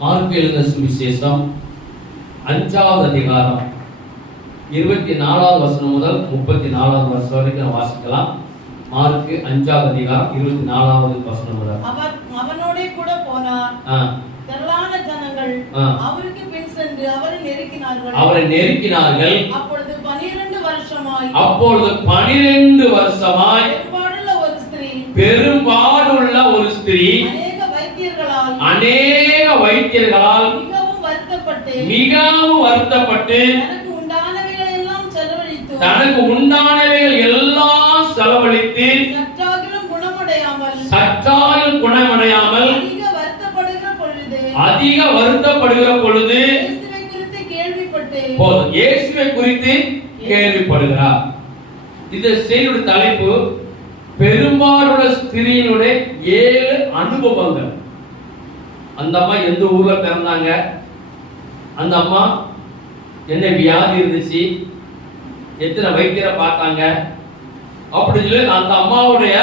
Mark எழுதின சுவிசேஷம் 5வது அதிகாரம் 24வது வசனம் முதல் 34வது வசனம் வரைக்கும் வாசிக்கலாம். மார்க்கு 5வது அதிகாரம் 24வது வசனம் முதல். அவனோட கூட போனார். திரளான ஜனங்கள் அவருக்கு பின் சென்று அவரை நெருக்கினார்கள். அப்பொழுது 12 வருஷமாய் பெரும்பாடுள்ள ஒரு ஸ்திரீ அநேக வைத்தியர்களால் மிகவும் வருத்தப்பட்டு தனக்கு உண்டானவைகள் எல்லாம் செலவழித்து சற்றாலும் குணமடையாமல் அதிக வருத்தப்படுகிற பொழுது இயேசுவை குறித்து கேள்விப்படுகிறார். இந்த செய்தியோட தலைப்பு பெரும்பாலுள்ள ஸ்திரீயினுடைய 7 அனுபவங்கள். அந்த அம்மா எந்த ஊர்ல பிறந்தாங்க, அந்த அம்மா என்ன வியாதி இருந்துச்சு, எத்தனை வைத்தியரை பார்த்தாங்க அப்படி சொல்லி அந்த அம்மாவுடைய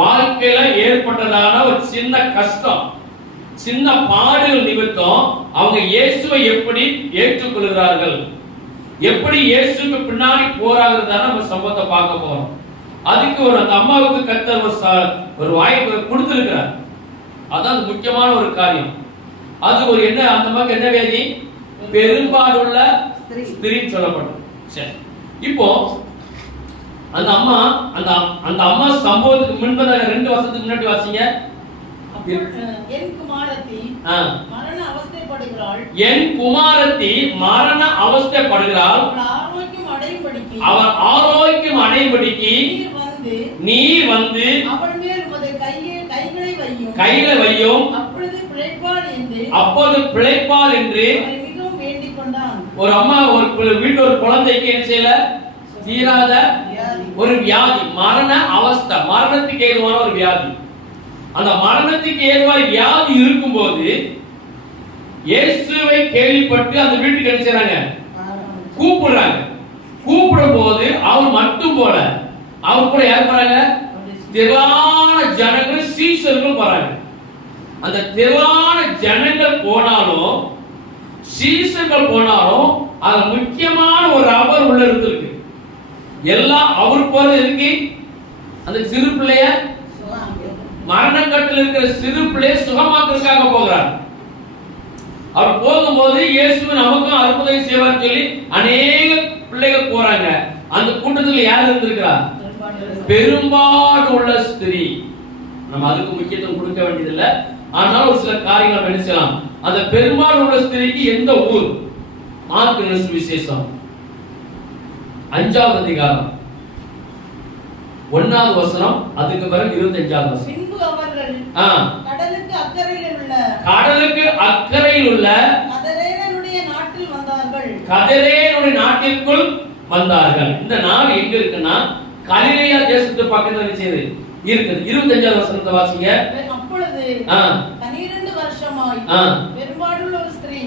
வாழ்க்கையில ஏற்பட்டதான ஒரு சின்ன கஷ்டம், சின்ன பாடுகள் நிமித்தம் அவங்க இயேசுவை எப்படி ஏற்றுக்கொள்கிறார்கள், எப்படி இயேசுக்கு பின்னாடி போறாங்கறத நம்ம சம்பவத்தை பார்க்க போறோம். அதுக்கு அந்த அம்மாவுக்கு கர்த்தர் ஒரு வாய்ப்பு கொடுத்திருக்கிறார். அதான் முக்கியமான ஒரு காரியம். அது ஒரு என்ன, அந்த அம்மாவுக்கு என்ன வியாதி? பெரும்பாலுள்ள ஸ்திரீ சொல்லப்பட்டது. சரி, இப்போ அந்த அம்மா சம்பவத்துக்கு முன்பதாக 2 வருஷத்துக்கு முன்னாடி வாசிங்க. என் குமாரத்தி மரண அவஸ்தைப்படுகிறாள். அவர் ஆரோக்கியம் அடையும்படிக்கு நீர் வந்து கைகளை வையும், அப்போது பிழைப்பாள் என்று ஒரு அம்மா ஒரு வீட்டுல ஒரு குழந்தைக்கு என்ன செய்யல, தீராத ஒரு வியாதி, மரண அவஸ்தை, மரணத்துக்கு ஏதுவான ஒரு வியாதி. அந்த மரணத்துக்கு ஏதுவான வியாதி இருக்கும்போது இயேசுவை கேள்விப்பட்டு அந்த வீட்டுக்கு என்ன செய்றாங்க, கூப்பிடுறாங்க. கூப்பிடும் போது அவர் மட்டும் போல, அவர் கூட யார் போறாங்க? திரளான ஜனங்கள், சீஷர்கள் போறாங்க. அந்த திரளான ஜனங்கள் போனாலும் சீஷர்கள் போனாலும் அது முக்கியமான ஒரு அவர் உள்ள இருக்கு. எல்லாம் அவர் போறது இருக்கு. அந்த சிறு பிள்ளைய, மரணக்கட்டில் இருக்கிற சிறு பிள்ளைய சுகமாக்குறதுக்காக போகிறார். அவர் போகும்போது இயேசு நமக்கும் அற்புதம் செய்வார் சொல்லி அநேக பிள்ளைகள் போறாங்க. அந்த கூட்டத்தில் யார் இருந்திருக்கிறார்? பெரும்பாடு உள்ள ஸ்திரீ. நம்ம அதுக்கு முக்கியத்துவம் கொடுக்க வேண்டியதில்லை. ஆனால் ஒரு சில காரியங்கள் என்ன செய்யலாம். அந்த பெரும்பாடு உள்ள ஸ்திரீக்கு எந்த ஊர்? மார்க்கு சுவிசேஷம் 5வது அதிகாரம் 1வது வசனம், அதுக்கு பிறகு 25வது வசனம். பின்பு அவர்கள் கடலுக்கு அக்கறையில் உள்ள கதரேனுடைய நாட்டிற்குள் வந்தார்கள். இந்த நாடு எங்க இருக்குன்னா கலிலேயா தேசத்து பக்கத்துல இருக்குது. 25வது வசனத்தை வாசிங்க. அப்பொழுது 12 வருஷமாய் பெரும்பாடுள்ள ஒரு ஸ்திரீ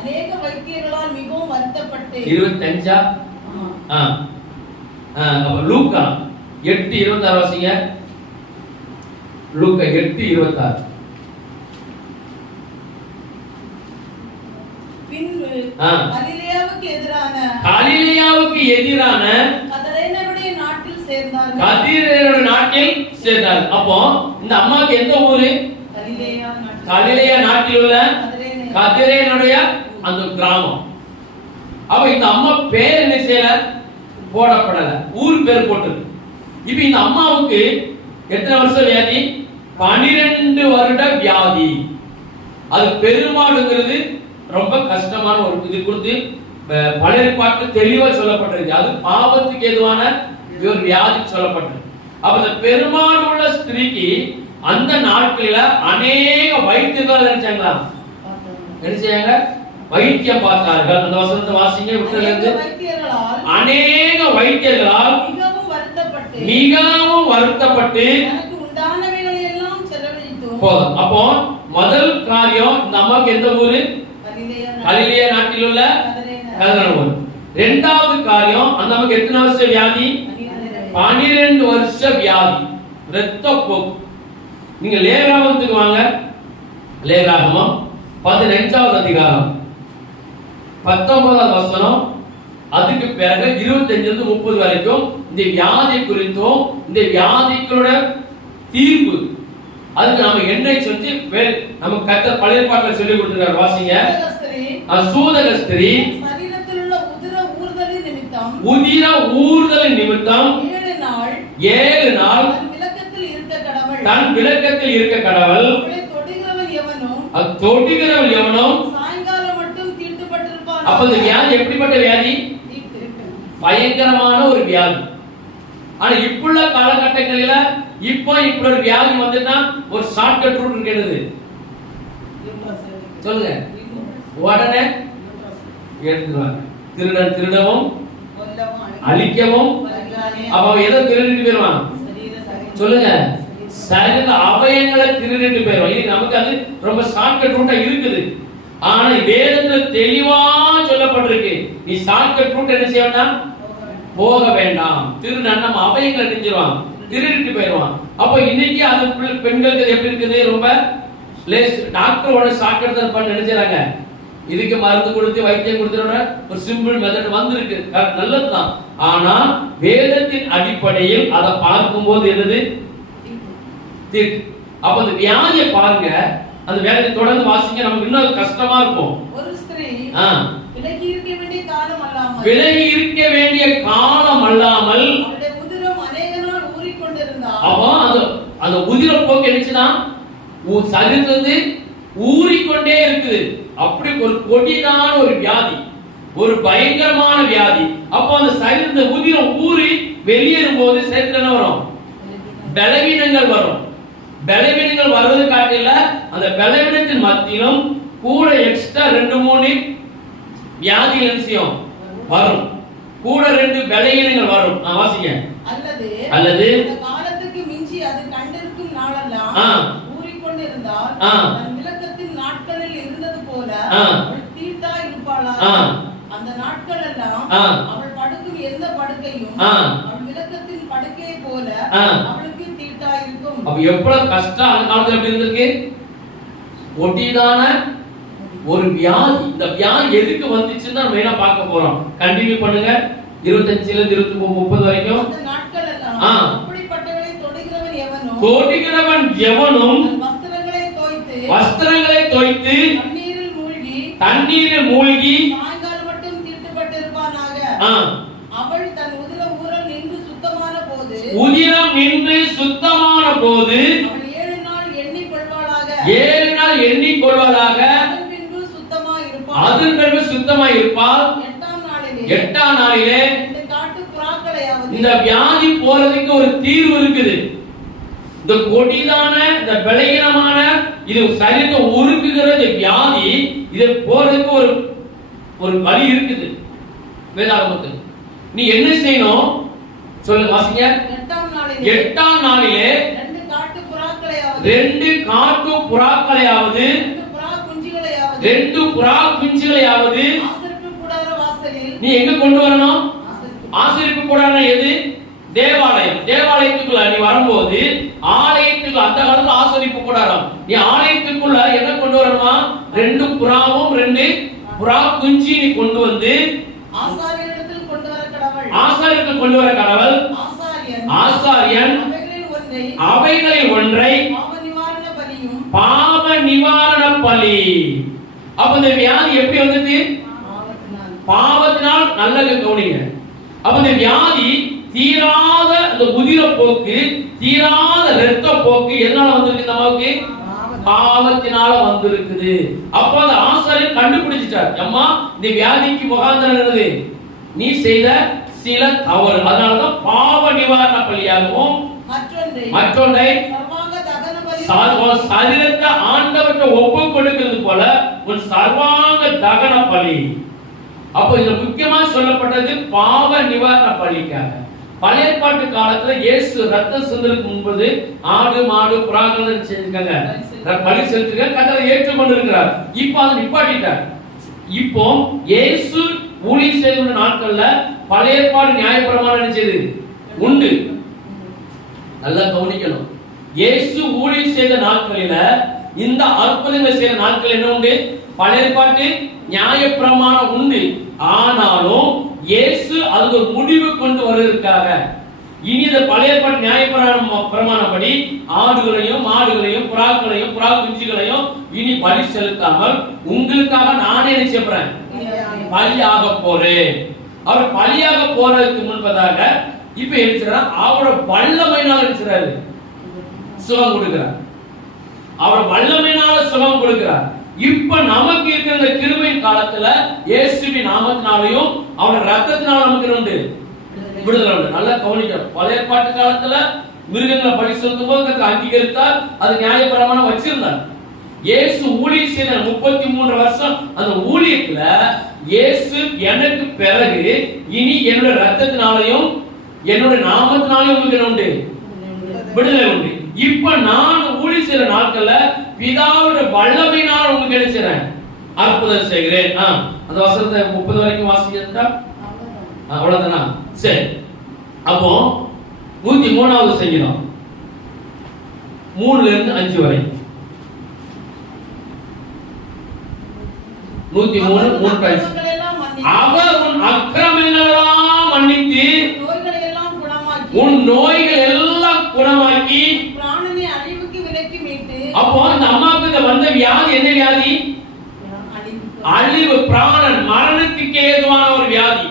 அநேக வைத்தியர்களால் மிகவும் வருத்தப்பட்டு 25 லூக்கா 8:26 வாசிங்க. லூக்கா 8:26. பின்பு கலிலேயாவுக்கு எதிரான கதரேனருடைய நாட்டில் சேர்ந்தார்கள். அப்போ இந்த அம்மாக்கு எந்த ஊரு? கலிலேயா நாட்டில் உள்ள கதரேனுடைய அந்த கிராமம். அப்ப இந்த அம்மா பேர் என்ன செய்யல, போடப்படல, ஊர் பேர் போட்டது. இப்ப இந்த அம்மாவுக்கு எத்தனை வருஷம் வியாதி? 12 வருட வியாதி. அது பெரும்பாடுங்கிறது ரொம்ப கஷ்டமான ஒரு இது குறித்து பழைய பாட்டு தெளிவா சொல்லப்பட்டிருக்கு. அது பாவத்துக்கு ஏதுவான ஒரு வியாதி சொல்லப்பட்டிருக்கு. அப்ப இந்த பெரும்பாடு உள்ள ஸ்திரீக்கு அந்த நாட்களில அநேக வைத்தியர்கள் நினைச்சாங்களா, நினைச்சாங்க, வைத்தியம் பார்த்தார்கள். அந்த வசனத்தை வாசிங்க. அநேக வைத்தியர்களால் மிகவும் வருத்தப்பட்டு போதும். அப்போ முதல் காரியம், இந்த அம்மாவுக்கு எந்த ஊரு? கலிலேயா நாட்டில் உள்ள கதரேன ஊர். 2வது காரியம், அந்த அம்மாவுக்கு எத்தனை வருஷ வியாதி? 12 வருஷ வியாதி, இரத்த போக்கு. நீங்க லேவியராகமத்துக்கு வாங்க. லேவியராகமம் 15வது அதிகாரம் 19வது வசனம், அதுக்கு பிறகு 25 இருந்து 30 வரைக்கும் இந்த வியாதி குறித்தும் இந்த வியாதிகளோட தீர்வு, அதுக்கு நம்ம என்ன செஞ்சு நம்ம கர்த்தர் பழைய பாட்டுல சொல்லி கொடுத்திருக்கார். வாசிங்க. சூதக ஸ்திரீ சரீரத்தில் உள்ள உதிர ஊர்தலின் நிமித்தம் 7 நாள் தன் விளக்கத்தில் இருக்க கடவுள். தொடுகிறவன் எவனும் சாயங்காலம் மட்டும் தீட்டுப்பட்டிருப்பான். அப்ப இந்த வியாதி எப்படிப்பட்ட வியாதி? பயங்கரமான ஒரு வியாதி. ஆனா இப்புள்ள காலகட்டங்களில இப்போ இப்படி ஒரு வியாதி வந்துட்டா ஒரு ஷார்ட்கட் ரூட் இருக்குது. சொல்லுங்க. உடனே எடுத்துருவாங்க. திருடன் திருடவும் அழிக்கவும். அப்ப எதை திருடிட்டு போயிருவான்? சொல்லுங்க. சரீர அவயங்களை திருடிட்டு போயிருவான். இது நமக்கு அது ரொம்ப ஷார்ட்கட் ரூட்டா இருக்குது. ஆனா வேதத்துல தெளிவா சொல்லப்பட்டிருக்கு, நீ ஷார்ட்கட் ரூட் என்ன செய்ய வேண்டாம், போக வேண்டாம். திருடன் நம்ம அவயங்களை செஞ்சிருவான், திருடிட்டு போயிருவான். அப்ப இன்னைக்கு அது பெண்களுக்கு எப்படி இருக்குது, ரொம்ப டாக்டரோட ஷார்ட்கட் தான் நினைச்சாங்க. இதுக்கு மருந்து கொடுத்து வைத்தியம் கொடுத்துற ஒரு சிம்பிள் மெத்தட் வந்திருக்கு, நல்லதுதான். ஆனா வேதத்தின் அடிப்படையில் அதை பார்க்கும்போது என்னது தீட்டு. அப்ப அந்த வியாதியை பாருங்க, அந்த வேதத்தை தொடர்ந்து வாசிங்க, நமக்கு இன்னும் கஷ்டமா இருக்கும். ஒரு ஸ்திரீ விலகி இருக்க வேண்டிய காலம் அல்லாமல் அவளுடைய உதிரம் அநேக நாள் ஊறிக்கொண்டிருந்தாள். அப்ப அந்த உதிர போக்கு என்னச்சுன்னா சரீரத்திலிருந்து ஊறிக்கொண்டே இருக்குது. அப்படி ஒரு கொடிதான ஒரு வியாதி, ஒரு பயங்கரமான வியாதி. அப்போ அந்த சரீரத்தை உதிரம் ஊறி வெளியேறும் போது சரீரத்துல என்ன வரும்? பலவீனங்கள் வரும். பலவீனங்கள் வருவது காட்டில அந்த பலவீனத்தின் மத்தியிலும் கூட எக்ஸ்ட்ரா 2-3 வியாதிகள் நிச்சயம் வரும். கூட 2 பலவீனங்கள் வரும். வாசிங்க. அல்லது காலத்துக்கு மிஞ்சி அது கண்டிருக்கும் நாளெல்லாம் ஊறிக்கொண்டிருந்தால் தன் விளக்கத்தின் நாட்களில் இருந்தது போல அவள் தீட்டா இருப்பாளாக. அந்த நாட்கள் எல்லாம் அவள் படுக்கும் எந்த படுக்கையும் அவள் விளக்கத்தின் படுக்கையை போல அவளுக்கு தீட்டா இருக்கும். அப்ப எவ்வளவு கஷ்டம் அந்த காலத்துல எப்படி இருந்திருக்கு? ஒட்டிதான ஒரு வியாதி. இந்த வியாதி எதுக்கு வந்துச்சுன்னு நம்ம என்ன பார்க்க போறோம். கண்டினியூ பண்ணுங்க. 25 இருந்து 30 வரைக்கும். அந்த நாட்கள் எல்லாம் அப்படிப்பட்டவளை தொடுகிறவன் எவனும் வஸ்திரங்களை தோய்த்து தண்ணீரில் மூழ்கி சாயங்காலம் மட்டும் தீட்டுப்பட்டிருப்பானாக. அவள் தன் உதிரம் நின்று சுத்தமான போது அவள் 7 நாள் எண்ணிக்கொள்வாளாக. அதன் பின்பு சுத்தமாய் இருப்பாள். 8ஆம் நாளிலே இந்த வியாதி போறதுக்கு ஒரு தீர்வு இருக்குது. இந்த கொடிதான இந்த பலகீனமான இது சரீரத்தை உருக்குகிற இந்த வியாதி, இது போறதுக்கு ஒரு வழி இருக்குது வேதாகமத்தில். நீ என்ன செய்யணும் சொல்லுங்க, வாசிங்க. 8ஆம் நாளிலே 2 காட்டு புறாக்களையாவது 2 புறா குஞ்சுகளையாவது நீ எங்க கொண்டு வரணும்? ஆசரிப்பு கூடாரம் எது? தேவாலயம். தேவாலயத்துக்குள்ள நீ வரும்போது ஆலயத்துக்குள்ள, அந்த காலத்துல ஆசரிப்பு கூடாரம், நீ ஆலயத்துக்குள்ள என்ன கொண்டு வரணுமா? 2 புறாவும் 2 புறா குஞ்சு நீ கொண்டு வந்து ஆசாரியனிடத்தில் கொண்டு வர கடவுள். ஆசாரியன் அவைகளில் ஒன்றை பாவ நிவாரண பலி. அப்ப இந்த வியாதி எப்படி வந்துச்சு? பாவத்தினால். நல்ல கவனிங்க. அப்ப இந்த வியாதி தீராத அந்த உதிர போக்கு, தீராத இரத்த போக்கு எதனால வந்திருக்கு? நமக்கு பாவத்தினால வந்திருக்குது. அப்ப அந்த ஆசாரியர் கண்டுபிடிச்சிட்டார், அம்மா இந்த வியாதிக்கு முகாந்திரம் என்னது? நீ செய்த சில தவறு. அதனாலதான் பாவ நிவாரண பலியாகவும் மற்றொன்றை சரீரத்தை ஆண்டவர்கிட்ட ஒப்பு கொடுக்கிறது போல ஒரு சர்வாங்க தகன பலி. அப்போ இதுல முக்கியமா சொல்லப்பட்டது பாவ நிவாரண பலிக்காக. பழைய ஏற்பாட்டு காலத்துல இயேசு ரத்தம் சிந்தருக்கு முன்பது ஆடு மாடு புறாக்கள் செஞ்சிருக்காங்க, பலி செலுத்திருக்காங்க, கர்த்தரை ஏற்றுக்கொண்டிருக்கிறார். இப்போ அதை நிப்பாட்டிட்டார். இப்போ இயேசு ஊழியம் செய்த நாட்கள்ல பழைய ஏற்பாடு நியாயப்பிரமாணம் நினைச்சது உண்டு. நல்லா கவனிக்கணும். இயேசு ஊழியம் செய்த நாட்களில இந்த அற்புதங்களை செய்யற நாட்கள் என்ன உண்டு? பழைய ஏற்பாட்டு நியாயப்பிரமாணம் உண்டு. ஆனாலும் இயேசு அதுக்கு ஒரு முடிவு கொண்டு வருவதற்காக இனி இந்த பழைய ஏற்பாட்டு நியாயப்பிரமாணப்படி ஆடுகளையும் மாடுகளையும் புறாக்களையும் புறா குஞ்சுகளையும் இனி பலி செலுத்தாமல் உங்களுக்காக நானே நினைச்சேன் பலியாக போறேன். அவர் பலியாக போறதுக்கு முன்பதாக இப்ப எழுச்சுறார், அவரோட வல்லமையினால எழுச்சுறாரு சுகம் கொடுக்கிறார். அவர் வல்லமையினால சுகம் கொடுக்கிறார். இப்ப நமக்கு இருக்கிற இந்த கிருபையின் காலத்துல இயேசுவின் நாமத்தினாலையும் அவரோட ரத்தத்தினால நமக்கு உண்டு விடுதலை உண்டு. நல்லா கவனிக்கணும். பழைய ஏற்பாட்டு காலத்துல மிருகங்களை பலி செலுத்தும் போது அங்கீகரித்தால் அது நியாயப்பிரமாணம் வச்சிருந்தார். இயேசு ஊழியம் செய்த 33 வருஷம் அந்த ஊழியத்துல இயேசு எனக்கு பிறகு இனி என்னோட ரத்தத்தினாலையும் என்னோட நாமத்தினாலையும் உங்களுக்கு உண்டு விடுதலை உண்டு. இப்ப நான் ஊழியம் செய்யற நாட்கள்ல பிதாவோட வல்லமையினால் உங்களுக்கு என்ன செய்றேன்? அற்புதம் செய்கிறேன். அந்த வசனத்தை 30 வரைக்கும் வாசிக்கிறதா? அவ்வளவுதானா? சரி. அப்போ 103வது சங்கீதம் 3ல இருந்து 5 வரை 103 அவர் உன் அக்கிரமங்களெல்லாம் மன்னித்து உன் நோய்கள் எல்லாம் குணமாக்கி பிராணனை அழிவுக்கு விலக்கி மீட்டு. அப்போ இந்த அம்மாவுக்கு வந்த வியாதி என்ன வியாதி? அழிவு, பிராணன், மரணத்துக்கு ஏதுவான ஒரு வியாதி,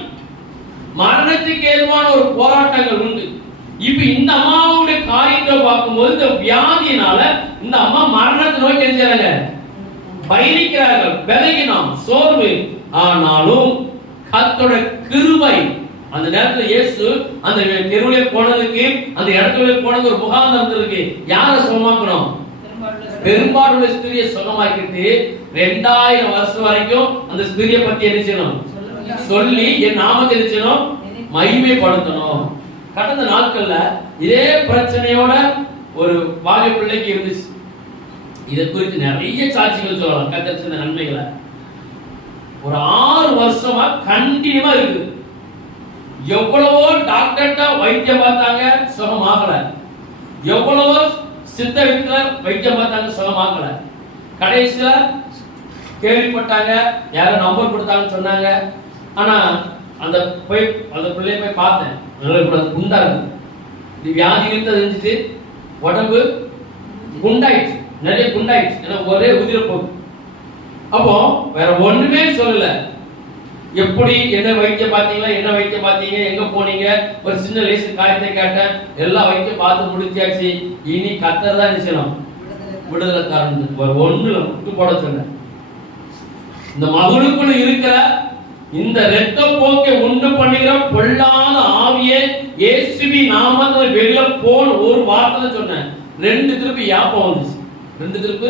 மரணத்துக்கு ஏதுவான ஒரு போராட்டங்கள் உண்டு. இப்ப இந்த அம்மாவுடைய காரியத்தை பார்க்கும்போது இந்த வியாதியினால இந்த அம்மா மரணத்தை நோக்கி நினைச்சாங்க, பயணிக்கிறார்கள், விலகினோம், சோர்வு. ஆனாலும் கர்த்தருடைய கிருபை அந்த நேரத்துல இயேசு அந்த தெருவிலே போனதுக்கு அந்த இடத்துல போனது ஒரு முகாந்தரம் இருக்கு. யாரை சுகமாக்கணும்? பெரும்பாலுள்ள ஸ்திரியை சுகமாக்கிட்டு 2000 வருஷம் வரைக்கும் அந்த ஸ்திரியை பத்தி என்ன செய்யணும்? சொல்லி என் நாமத்தை என்ன செய்யணும்? மகிமைப்படுத்தணும். கடந்த நாட்கள்ல இதே பிரச்சனையோட ஒரு வாலிப பிள்ளைக்கு இருந்துச்சு. இதை குறித்து நிறைய சாட்சிகள் சொல்லலாம். கர்த்தர் செய்த நன்மைகளை ஒரு 6 வருஷமா கண்டினியூவா இருக்குது. எவ்வளவோ டாக்டர்ட்ட வைத்தியம் பார்த்தாங்க, சுகமாகல. எவ்வளவோ சித்த வைத்தியர் வைத்தியம் பார்த்தாங்க, சுகமாகல. கடைசியில கேள்விப்பட்டாங்க, யாரோ நம்பர் கொடுத்தாங்கன்னு சொன்னாங்க. ஆனா அந்த பிள்ளைய போய் பார்த்தேன், குண்டா இருக்கு. இது வியாதி இருந்தது இருந்துச்சு, உடம்பு குண்டாயிடுச்சு, நிறைய குண்டாயிடுச்சு. ஏன்னா ஒரே உதிர போக்கு. அப்போ வேற ஒண்ணுமே சொல்லல. எப்படி என்ன வைத்தியம் பார்த்தீங்களா, என்ன வைத்தியம் பார்த்தீங்க, எங்க போனீங்க, ஒரு சின்ன லேசு காரியத்தை கேட்டேன், எல்லா வைத்தியம் பார்த்து முடிச்சாச்சு. இனி கர்த்தர் தான் நிச்சயம் விடுதலை காரணம். ஒரு ஒண்ணுல விட்டு போட சொன்னேன். இந்த மகளுக்குள்ள இருக்கிற இந்த இரத்த போக்கை உண்டு பண்ணுகிற பொல்லாத ஆவியே இயேசுவி நாமத்தில் வெளியில போன ஒரு வார்த்தை சொன்னேன். 2 திருப்பி யாப்பம் வந்துச்சு. 2 திருப்பி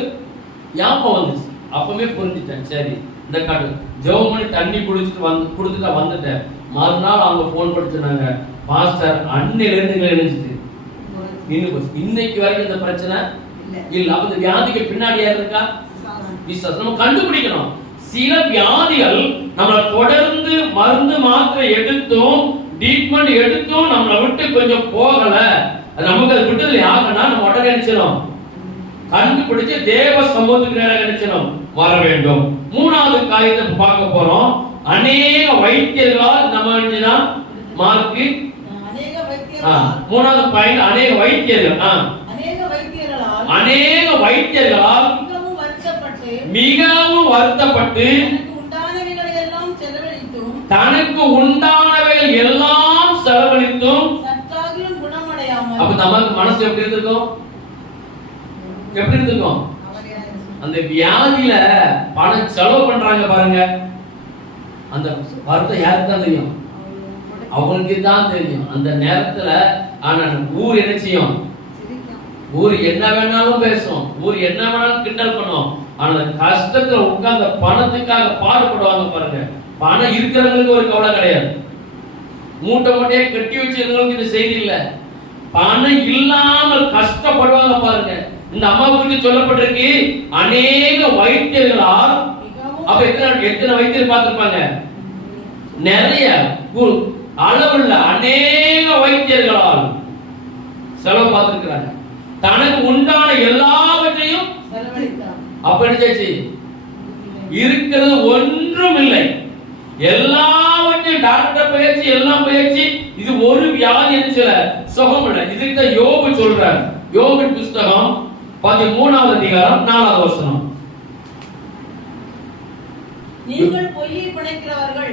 யாப்பம் வந்துச்சு. அப்பவே புரிஞ்சுட்டேன், சரி இந்த காட்டு ஜெபம் பண்ணி தண்ணி குடிச்சிட்டு வந்துட்டேன். மறுநாள் அவங்க போன் படிச்சுனாங்க, பாஸ்டர் அன்னையில இருந்து நினைச்சிட்டு இன்னும் போச்சு. இன்னைக்கு வரைக்கும் இந்த பிரச்சனை இல்ல. அப்ப இந்த வியாதிக்கு பின்னாடி யார் இருக்கா? விசுவாசம். நம்ம கண்டுபிடிக்கணும். சில வியாதிகள் நம்மளை தொடர்ந்து மருந்து மாத்திரை எடுத்தும் ட்ரீட்மெண்ட் எடுத்தும் நம்மளை விட்டு கொஞ்சம் போகல, நமக்கு அது விடுதலை ஆகனா நம்ம உடனே நினைச்சணும், கண்டுபிடிச்சு தேவ சமூகத்துக்கு நேரம் நினைச்சணும் வர வேண்டும். 3வது காரியத்தை பார்க்க போறோம். அநேக வைத்தியர்களால் நம்ம மார்க்கு 3வது பாயிண்ட் அநேக வைத்தியர்கள் அநேக வைத்தியர்களால் மிகவும் வருத்தப்பட்டு தனக்கு உண்டானவைகள் எல்லாம் செலவழித்தும் அப்ப நமக்கு மனசு எப்படி இருந்திருக்கும்? எப்படி இருந்திருக்கும்? அந்த வியாதியில பணம் செலவு பண்றாங்க பாருங்க, அந்த வருத்தம் யாருக்கு தான் தெரியும்? அவங்களுக்கு தான் தெரியும். அந்த நேரத்துல ஆனா ஊர் என்ன செய்யும்? ஊர் என்ன வேணாலும் பேசும், ஊர் என்ன வேணாலும் கிண்டல் பண்ணும். ஆனா கஷ்டத்துல உட்கார்ந்த பணத்துக்காக பாடுபடுவாங்க பாருங்க. பணம் இருக்கிறவங்களுக்கு ஒரு கவலை கிடையாது, மூட்டை மூட்டையே கட்டி வச்சிருந்தவங்களுக்கு இந்த செய்தி இல்ல. பணம் இல்லாமல் கஷ்டப்படுவாங்க பாருங்க. இந்த அம்மா குறித்து சொல்லப்பட்டிருக்கு அநேக வைத்தியர்களால். அப்ப எத்தனை வைத்தியர் பார்த்திருப்பாங்க? நிறைய, அளவுள்ள அநேக வைத்தியர்களால் செலவு பார்த்திருக்கிறாங்க. தனக்கு உண்டான எல்லாவற்றையும் அப்ப என்ன செய்ச்சு? இருக்கிறது ஒன்றும் இல்லை, எல்லாவற்றையும் டாக்டர் பயிற்சி எல்லாம் பயிற்சி, இது ஒரு வியாதி என்ன சுகம் இல்லை. இதுக்கு தான் யோபு சொல்றார். யோபின் புஸ்தகம் 13வது அதிகாரம் 4வது வசனம். நீங்கள் பொய்யை பிணைக்கிறவர்கள்,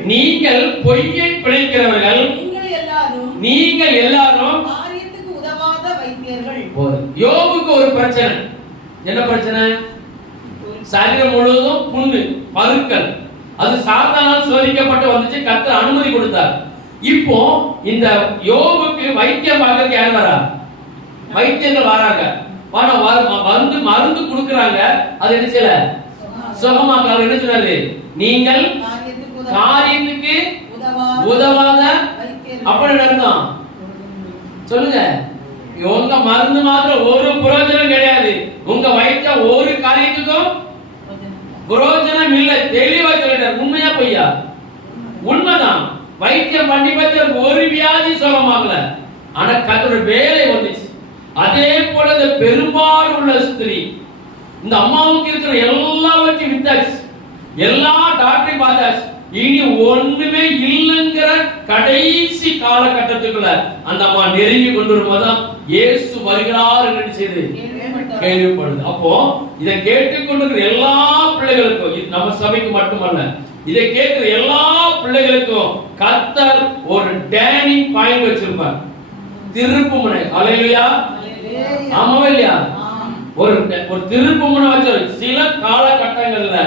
நீங்கள் எல்லாரும் காரியத்துக்கு உதவாத வைத்தியர்கள். யோபுக்கு ஒரு பிரச்சனை. என்ன பிரச்சனை? சரீரம் முழுவதும் புண்ணு, பருக்கள். அது சாத்தானால் சோதிக்கப்பட்டு வந்துச்சு. கர்த்தர் அனுமதி கொடுத்தார். இப்போ இந்த யோபுக்கு வைத்தியம் பார்க்க யார் வரா? வைத்தியர்கள் வராங்க. வந்து மருந்து கொடுக்கறாங்க. அது என்ன செய்யல? சுகமாக. அவர் என்ன சொன்னாரு? நீங்கள் காரியத்துக்கு உதவாத அப்படி அர்த்தம் சொல்லுங்க. உங்க மருந்து மாத்திரம் ஒரு பிரயோஜனம் கிடையாது. உங்க வைத்தியம் ஒரு காரியத்துக்கும் பிரயோஜனம் இல்லை. தெளிவா சொல்லிட்டார். உண்மையா பொய்யா? உண்மைதான். வைத்தியம் பண்ணி பார்த்து ஒரு வியாதி சுகமாகல. ஆனா கர்த்தருடைய வேலை வந்துச்சு. அதே போல இந்த பெரும்பாடு உள்ள ஸ்திரீ, இந்த அம்மாவுக்கு இருக்கிற எல்லாவற்றையும் வித்தாச்சு, எல்லா டாக்டரையும் பார்த்தாச்சு. இனி ஒண்ணுமே இல்லைங்கிற கடைசி காலகட்டத்துக்குள்ள அந்த அம்மா நெருங்கி கொண்டு வரும்போதுதான் இயேசு வருகிறார் என்று செய்து கேள்விப்படுது. அப்போ இதை கேட்டுக்கொண்டிருக்கிற எல்லா பிள்ளைகளுக்கும், இது நம்ம சபைக்கு மட்டுமல்ல, இதை கேட்கிற எல்லா பிள்ளைகளுக்கும் கர்த்தர் ஒரு டேர்னிங் பாயிண்ட் வச்சிருப்பார். திருப்பு முனை. ஹல்லேலூயா. ஆமாவா இல்லையா? ஒரு திருப்பு முனை வச்சார். சில காலகட்டங்கள்ல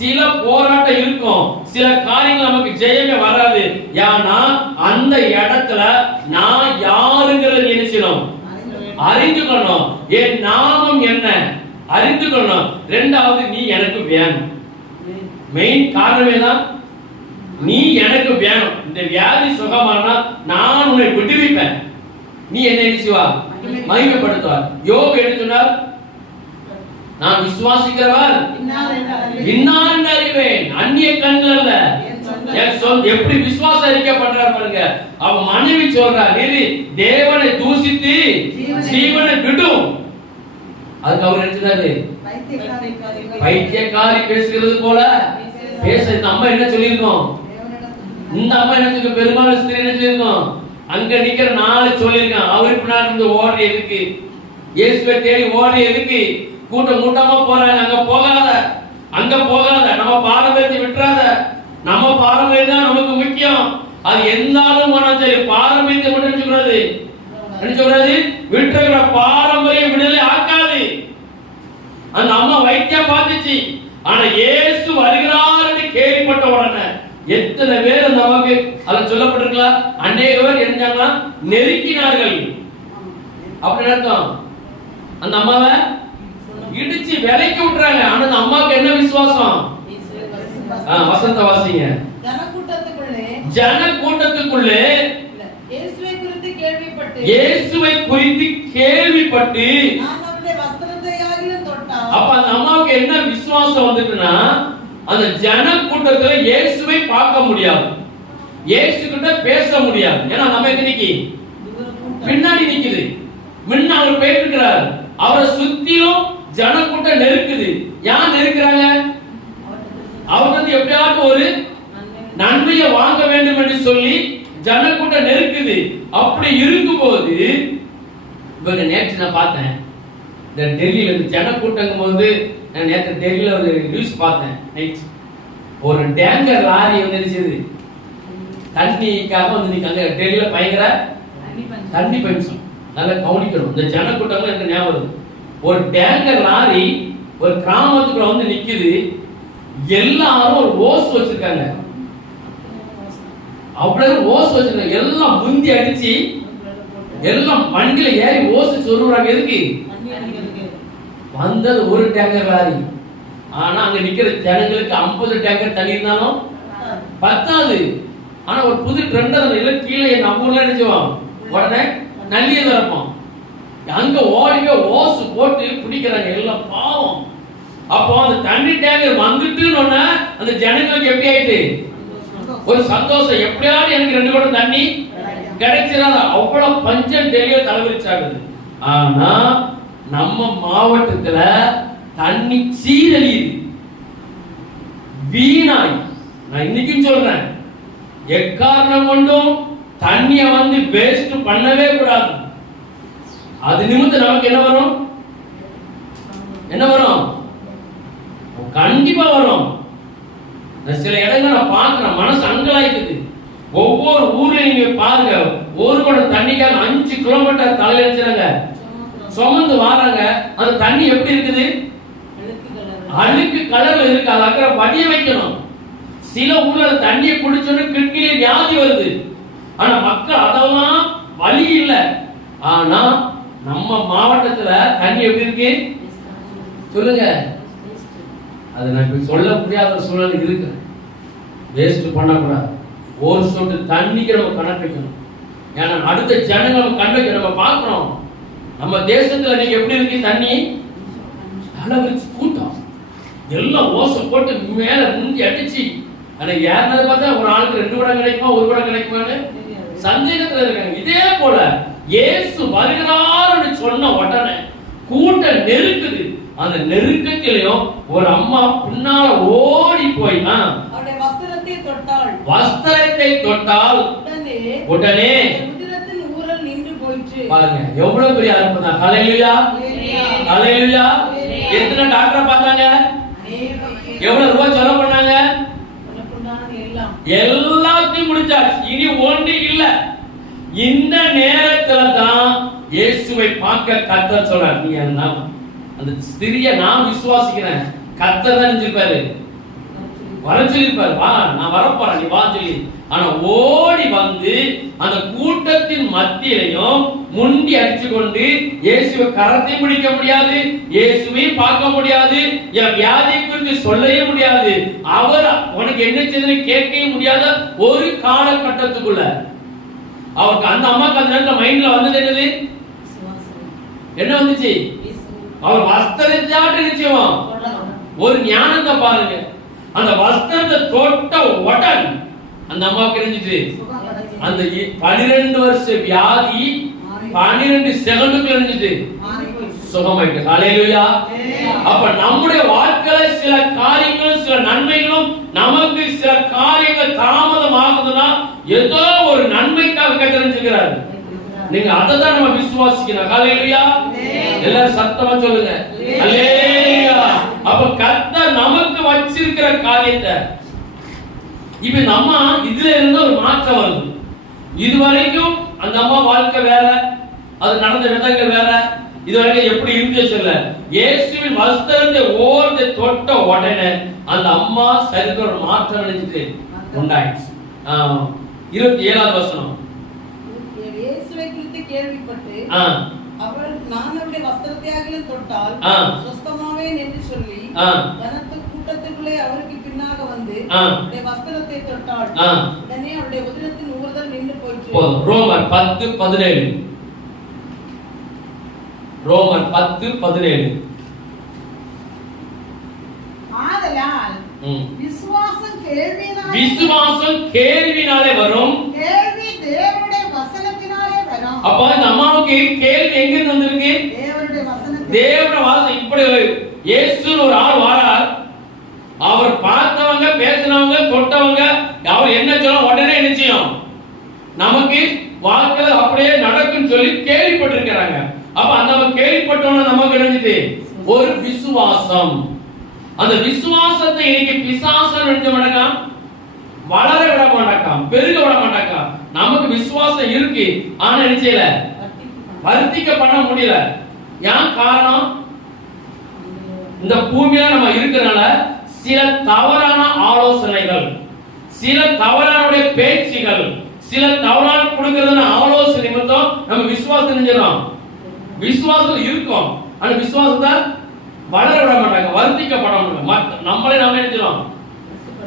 சில போராட்டம் இருக்கும், சில காரியங்கள் நமக்கு ஜெயமே வராது. ஏன்னா அந்த இடத்துல நான் யாருங்கிறத நினைச்சணும், அறிந்துக்கணும். என் நாமம் என்ன அறிந்துக்கணும். ரெண்டாவது, நீ எனக்கு வேணும். மெயின் காரணமே தான், நீ எனக்கு வேணும். இந்த வியாதி சுகமானா நான் உன்னை விடுவிப்பேன். நீ என்ன நினைச்சுவா? மகிமைப்படுத்துவார். யோபு என்ன சொன்னார்? நான் விசுவாசிக்கிறவர் இன்னார் என்று அறிவேன், அந்நிய கண்கள் அல்ல. எப்படி விசுவாச அறிக்கை பண்றார் பாருங்க. அவன் மனைவி சொல்றார், நீ தேவனை தூசித்து ஜீவனை விடும். அதுக்கு அவர் நினைச்சாரு, பைத்தியக்காரி பேசுகிறது போல பேச. இந்த அம்மா என்ன சொல்லியிருக்கோம்? இந்த அம்மா என்ன சொல்லி பெரும்பாலும் ஸ்திரீ என்ன சொல்லியிருக்கோம்? அங்க நிக்கிற நாலு சொல்லியிருக்கான். அவர் பின்னாடி இருந்து ஓடுற எதுக்கு? இயேசுவை தேடி ஓடுற எதுக்கு? கூட்டம் கூட்டமா போறாங்க. அங்க போகாத, அங்க போகாத. நம்ம பாரம்பரியத்தை விட்டுறாத. நம்ம பாரம்பரியம் தான் நமக்கு முக்கியம். அது எந்தாலும் சரி, பாரம்பரியத்தை மட்டும் என்ன சொல்றது? விட்டுற பாரம்பரியம் விடுதலை ஆக்காது. அந்த அம்மா வைத்தியம் பார்த்துச்சு. ஆனா இயேசு வருகிறார் என்று கேள்விப்பட்ட உடனே எத்தனை பேர் நமக்கு அதை சொல்லப்பட்டிருக்கலாம். அநேக பேர் என்ன நெருக்கினார்கள். அப்படி அர்த்தம். அந்த அம்மாவை இடிச்சு விலைக்கு விட்டுறாங்க. ஆனா அந்த அம்மாவுக்கு என்ன விசுவாசம்? வசந்த வாசிங்க. ஜன கூட்டத்துக்குள்ளே இயேசுவை குறித்து கேள்விப்பட்டு அப்ப அந்த அம்மாவுக்கு என்ன விசுவாசம் வந்துட்டுன்னா, அந்த ஜன கூட்டத்துல இயேசுவை பார்க்க முடியாது, இயேசு கிட்ட பேச முடியாது. ஏன்னா நம்ம இன்னைக்கு பின்னாடி நிக்குது, முன்ன அவர் போயிட்டு இருக்கிறார். அவரை சுத்தியும் ஜன கூட்டம் நெருக்குது. யார் நெருக்கிறாங்க? அவர் வந்து எப்படியாவது ஒரு நன்மையை வாங்க வேண்டும் என்று சொல்லி ஜன கூட்டம் நெருக்குது. அப்படி இருக்கும்போது இவங்க நேற்று நான் பார்த்தேன், இந்த டெல்லியில இருந்து ஜன கூட்டங்கும் போது, நான் நேற்று டெல்லியில ஒரு நியூஸ் பார்த்தேன். ஒரு டேங்கர் லாரி வந்துருச்சு தண்ணிக்காக வந்து நிற்காங்க. டெல்லியில பயங்கர தண்ணி பஞ்சம். நல்லா கவனிக்கணும். இந்த ஜன கூட்டம் எனக்கு ஞாபகம். ஒரு டேங்கர் லாரி ஒரு கிராமத்துக்குள்ள வந்து நிக்குது. எல்லாரும் ஒரு ஓஸ் வச்சிருக்காங்க. அவ்வளவு ஓஸ் வச்சிருக்காங்க. எல்லாம் முந்தி அடிச்சு எல்லாம் வண்டியில ஏறி ஓஸ் சொல்றாங்க. எதுக்கு வந்தது? ஒரு டேங்கர் லாரி. ஆனா அங்க நிக்கிற ஜனங்களுக்கு 50 டேங்கர் தண்ணி இருந்தாலும் பத்தாது. ஆனா ஒரு புது ட்ரெண்ட் கீழே நம்ம ஊர்ல நினைச்சுவோம், உடனே நல்லிய திறப்போம். அங்க ஓடிக்க ஓசு போட்டு பிடிக்கிறாங்க எல்லாம் பாவம். அப்போ அந்த தண்ணி டேங்கர் வந்துட்டு அந்த ஜனங்களுக்கு எப்படி ஆயிட்டு ஒரு சந்தோஷம். எப்படியாவது எனக்கு 2 குடம் தண்ணி கிடைச்சிடாத அவ்வளவு பஞ்சம் டெல்லியில தலைவரிச்சாகுது. ஆனா நம்ம மாவட்டத்துல தண்ணி சீரழியுது, வீணாய். நான் இன்னைக்கும் சொல்றேன், எக்காரணம் கொண்டும் தண்ணிய வேஸ்ட் பண்ணவே கூடாது. அது நிமித்தம் நமக்கு என்ன வரும்? என்ன வரும்? கண்டிப்பா வரும். சில இடங்கள் நான் பார்க்கிறேன், மனசு அங்கலாய்க்குது. ஒவ்வொரு ஊர்ல நீங்க பாருங்க, ஒரு குடம் தண்ணிக்காக 5 கிலோமீட்டர் தலையில சுமந்து வராங்க. அந்த தண்ணி எப்படி இருக்குது? அழுக்கு கலர்ல இருக்கு. அது அக்கறை வடிய வைக்கணும். சில ஊர்ல தண்ணியை குடிச்சோன்னு கிட்னில வியாதி வருது. ஆனா மக்கள் அதெல்லாம் வழி இல்லை. ஆனா நம்ம மாவட்டத்துல தண்ணி எப்படி இருக்கு சொல்லுங்க? அது நான் சொல்ல முடியாத சூழல் இருக்கு. வேஸ்ட் பண்ணக்கூடாது. ஒரு சொட்டு தண்ணிக்கு நம்ம கணக்கு வைக்கணும். ஏன்னா அடுத்த ஜனங்கள் நம்ம கண் வைக்க நம்ம பார்க்கிறோம். நம்ம தேசத்துல நீங்க எப்படி இருக்கு தண்ணி? அளவுக்கு கூட்டம் எல்லாம் ஓசை போட்டு மேல முந்தி அடிச்சு அன்னைக்கு யாருன்னு பார்த்தா ஒரு ஆளுக்கு 2 குடம் கிடைக்குமா, 1 குடம் கிடைக்குமான்னு சந்தேகத்துல இருக்காங்க. இதே போல இயேசு வருகிறார்னு சொன்ன உடனே கூட்டம் நெருக்குது. அந்த நெருக்கத்திலையும் ஒரு அம்மா பின்னால ஓடி போய் அவருடைய வஸ்திரத்தை தொட்டால் உடனே உதிரத்தின் ஊறல் நின்று போயிற்று. பாருங்க எவ்வளவு பெரிய அற்புதம். ஹல்லேலூயா, ஹல்லேலூயா. எத்தனை டாக்டரை பார்த்தாங்க? எவ்வளவு ரூபாய் செலவு பண்ணாங்க? எல்லாத்தையும் முடிச்சாச்சு. இனி ஒன்று இல்ல. இந்த நேரத்துல தான் இயேசுவை பார்க்க கர்த்தர் சொல்றார். நீ அந்த ஸ்திரிய நான் விசுவாசிக்கிறேன். கர்த்தர் தான் நினைச்சிருப்பாரு, வரச்சிருப்பாரு. வா, நான் வரப்போறேன், நீ வா சொல்லி. ஆனா ஓடி வந்து அந்த கூட்டத்தின் மத்தியிலையும் முண்டி அடிச்சு கொண்டு இயேசுவை கரத்தை பிடிக்க முடியாது, இயேசுவை பார்க்க முடியாது, என் வியாதியை குறித்து சொல்லவே முடியாது, அவர் உனக்கு என்ன செய்து கேட்கவே முடியாத ஒரு காலகட்டத்துக்குள்ள அவருக்கு அந்த அம்மாக்கு அந்த நேரத்துல மைண்ட்ல வந்தது என்னது? என்ன வந்துச்சு? அவர் வஸ்திரத்தை நிச்சயம் ஒரு ஞானத்தை பாருங்க. அந்த வஸ்திரத்தை தொட்ட உடனே அந்த அம்மாவுக்கு இருந்துச்சு அந்த 12 வருஷ வியாதி 12 செகண்டுக்குள்ள இருந்துச்சு சுகமாயிட்டு. ஹல்லேலூயா. அப்ப நம்முடைய வாழ்க்கையில சில காரியங்களும் சில நன்மைகளும் நமக்கு சில காரியங்கள் தாமதம் ஆகுதுன்னா ஏதோ ஒரு நன்மைக்காக கட்டறிஞ்சுக்கிறாரு. நீங்க அதை தான் நம்ம விசுவாசிக்கணும். ஹல்லேலூயா. எல்லாரும் சத்தமா சொல்லுங்க ஹல்லேலூயா. அப்ப கர்த்தர் நமக்கு வச்சிருக்கிற காரியத்தை இப்ப நம்ம இதுல இருந்து ஒரு மாற்றம் வருது. இதுவரைக்கும் அந்த அம்மா வாழ்க்கை வேற, அது நடந்த விதங்கள் வேற. இதுவரைக்கும் எப்படி இருந்து சொல்ல, இயேசுவின் வஸ்திரத்தை ஓர்ந்து தொட்ட உடனே அந்த அம்மா சரிக்கு ஒரு மாற்றம் அடைஞ்சிட்டு உண்டாயிடுச்சு. 27வது வசனம். இயேசுவை குறித்து கேள்விப்பட்டு அவள் நான் அவருடைய வஸ்திரத்தையாகிலும் தொட்டால் சுஸ்தமாவேன் என்று சொல்லி ஜனத்து கூட்டத்துக்குள்ளே அவருக்கு பின்னாக வந்து அவருடைய வஸ்திரத்தை தொட்டாள். உடனே அவருடைய உதிரத்தின் ஊறுதல் நின்று போயிற்று. ரோமர் 10:17. ரோமர் 10:17. ஆதலால் விசுவாசம் கேள்வினாலே வரும், கேள்வி தேவனுடைய வசனத்தினாலே வரும். அப்ப இந்த அம்மாவுக்கு கேள்வி எங்க இருந்து வந்திருக்கு? தேவனுடைய வாசம். இப்படி இயேசுன்னு ஒரு ஆள் வாரார், அவர் பார்த்தவங்க பேசினவங்க தொட்டவங்க அவர் என்ன சொல்ல உடனே நிச்சயம் நமக்கு வாழ்க்கையில அப்படியே நடக்குன்னு சொல்லி கேள்விப்பட்டிருக்கிறாங்க. அப்ப அந்த கேள்விப்பட்டவன நமக்கு நினைச்சு ஒரு விசுவாசம். அந்த விசுவாசத்தை இன்னைக்கு பிசாசம் நினைச்ச மாட்டான், வளர விட மாட்டான், பெருக விட மாட்டான். நமக்கு விசுவாசம் இருக்கு, ஆனா நினைச்சல வர்த்திக்க பண்ண முடியல. ஏன் காரணம்? இந்த பூமியில நம்ம இருக்கிறனால சில தவறான ஆலோசனைகள், சில தவறான பேச்சுகள், சில தவறான கொடுக்கறதுன ஆலோசனை நிமித்தம் நம்ம விசுவாசம் செஞ்சிடறோம். விசுவாசம் இருக்கும், ஆனா விசுவாசத்தை வளர விட மாட்டாங்க, வர்த்திக்கப்பட மாட்டாங்க. நம்மளே நாம நினைச்சிடும்